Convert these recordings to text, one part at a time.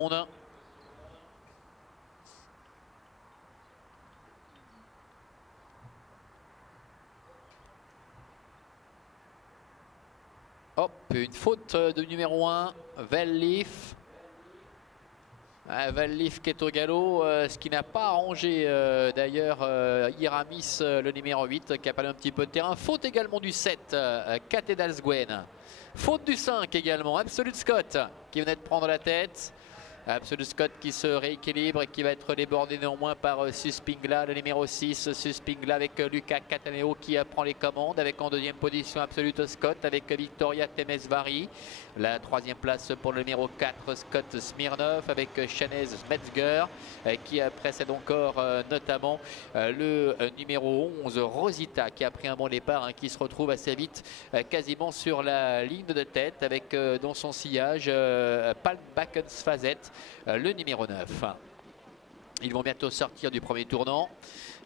monde. Hop, une faute de numéro 1, Valleaf. Valleaf qui est au galop, ce qui n'a pas arrangé d'ailleurs Iramis, le numéro 8, qui a perdu un petit peu de terrain. Faute également du 7, Cathedalsgwen. Faute du 5 également, Absolute Scott, qui venait de prendre la tête. Absolute Scott qui se rééquilibre et qui va être débordé néanmoins par Suspingla, le numéro 6. Suspingla avec Luca Cataneo qui prend les commandes, avec en deuxième position Absolute Scott avec Victoria Temesvari. La troisième place pour le numéro 4, Scott Smirnov avec Chanez Metzger qui précède encore notamment le numéro 11, Rosita, qui a pris un bon départ, qui se retrouve assez vite quasiment sur la ligne de tête avec dans son sillage Palm Backens Fazette, le numéro 9. Ils vont bientôt sortir du premier tournant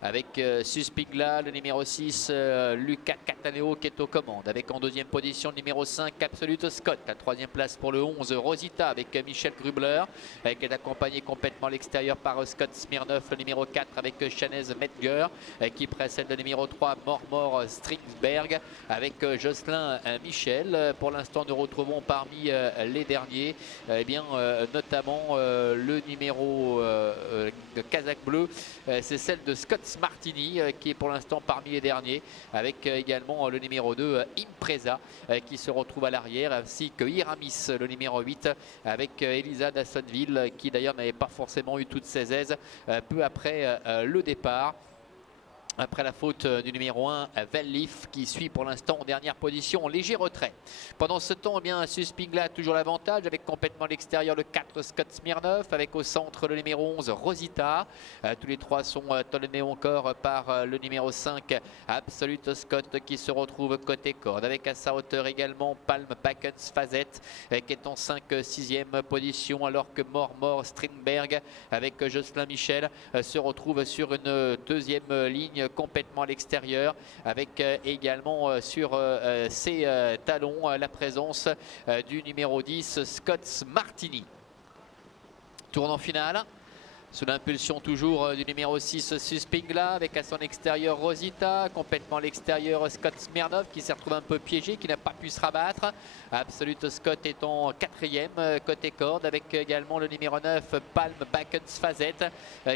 avec Suspingla, le numéro 6, Luca Cataneo qui est aux commandes, avec en deuxième position le numéro 5, Absolute Scott. La troisième place pour le 11, Rosita avec Michel Grubler, qui est accompagné complètement à l'extérieur par Scott Smirnov, le numéro 4 avec Chanez Metzger, qui précède le numéro 3, Mormor Stringsberg avec Jocelyn Michel. Pour l'instant, nous retrouvons parmi les derniers notamment le numéro de Kazakh Bleu, c'est celle de Scott Martini qui est pour l'instant parmi les derniers, avec également le numéro 2 Impreza qui se retrouve à l'arrière, ainsi que Iramis, le numéro 8, avec Elisa Dassonville qui d'ailleurs n'avait pas forcément eu toutes ses aises peu après le départ. Après la faute du numéro 1, Valleaf, qui suit pour l'instant en dernière position, en léger retrait. Pendant ce temps, Suspingla a toujours l'avantage, avec complètement à l'extérieur le 4, Scott Smirnov, avec au centre le numéro 11, Rosita. Tous les trois sont talonnés encore par le numéro 5, Absolute Scott, qui se retrouve côté corde, avec à sa hauteur également Palm Backens Fazette, qui est en 5-6e position, alors que Mormor Strindberg, avec Jocelyn Michel, se retrouve sur une deuxième ligne complètement à l'extérieur, avec également sur ses talons la présence du numéro 10, Scott Martini. Tournant final sous l'impulsion toujours du numéro 6, Suspingla, avec à son extérieur Rosita, complètement à l'extérieur Scott Smirnov qui s'est retrouvé un peu piégé, qui n'a pas pu se rabattre. Absolute Scott est en 4e côté corde, avec également le numéro 9, Palm Backens Fazette,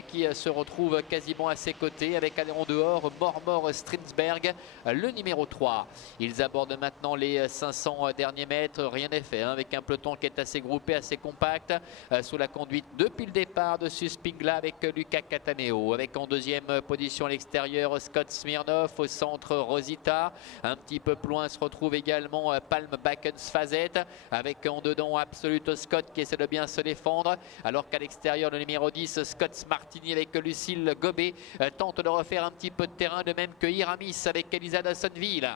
qui se retrouve quasiment à ses côtés, avec en dehors Mormor Strinsberg, le numéro 3. Ils abordent maintenant les 500 derniers mètres, rien n'est fait, avec un peloton qui est assez groupé, assez compact, sous la conduite depuis le départ de Suspingla avec Luca Cataneo, avec en deuxième position à l'extérieur Scott Smirnov, au centre Rosita, un petit peu plus loin se retrouve également Palm Backens Fazette, avec en dedans Absolute Scott qui essaie de bien se défendre, alors qu'à l'extérieur le numéro 10, Scott Martini avec Lucille Gobet tente de refaire un petit peu de terrain, de même que Iramis avec Elisa Dassonville.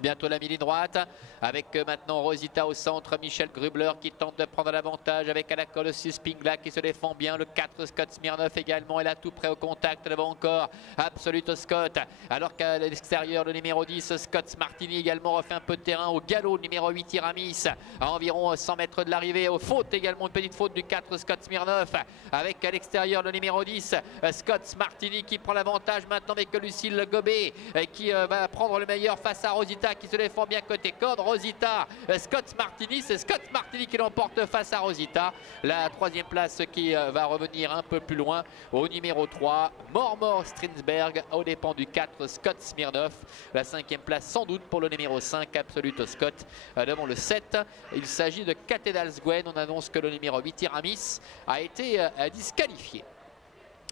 Bientôt la ligne droite, avec maintenant Rosita au centre, Michel Grubler qui tente de prendre l'avantage, avec à la colle Suspingla qui se défend bien, le 4 Scott Smirnov également est là tout près au contact, devant encore Absolute Scott, alors qu'à l'extérieur le numéro 10 Scott Martini également refait un peu de terrain au galop, le numéro 8 Iramis à environ 100 mètres de l'arrivée, aux fautes également, une petite faute du 4 Scott Smirnov, avec à l'extérieur le numéro 10 Scott Martini qui prend l'avantage maintenant avec Lucille Gobet qui va prendre le meilleur face à Rosita qui se défend bien côté corde. Rosita, Scott Martini, c'est Scott Martini qui l'emporte face à Rosita. La troisième place qui va revenir un peu plus loin au numéro 3, Mormor Strinsberg, au dépens du 4, Scott Smirnov. La cinquième place sans doute pour le numéro 5, Absolute Scott, devant le 7. Il s'agit de Cathedalsgwen. On annonce que le numéro 8, Iramis, a été disqualifié.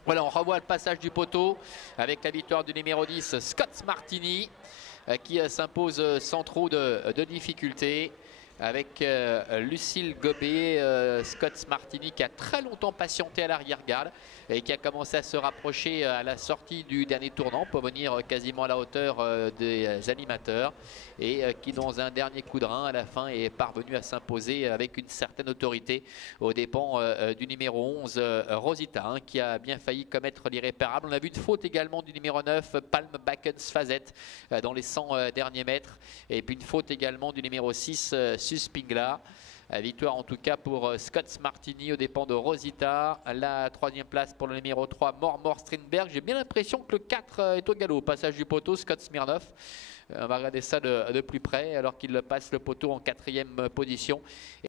Voilà, on revoit le passage du poteau avec la victoire du numéro 10, Scott Martini, qui s'impose sans trop de difficultés, avec Lucille Gobet, Scott Martini qui a très longtemps patienté à l'arrière-garde et qui a commencé à se rapprocher à la sortie du dernier tournant pour venir quasiment à la hauteur des animateurs, et qui dans un dernier coup de rein à la fin est parvenu à s'imposer avec une certaine autorité aux dépens du numéro 11 Rosita, qui a bien failli commettre l'irréparable. On a vu une faute également du numéro 9 Palm Backens Fazette dans les 100 derniers mètres, et puis une faute également du numéro 6 Suspingla. Victoire en tout cas pour Scott Martini aux dépens de Rosita. La 3e place pour le numéro 3, Mormor Strindberg. J'ai bien l'impression que le 4 est au galop au passage du poteau, Scott Smirnov. On va regarder ça de plus près alors qu'il passe le poteau en 4e position.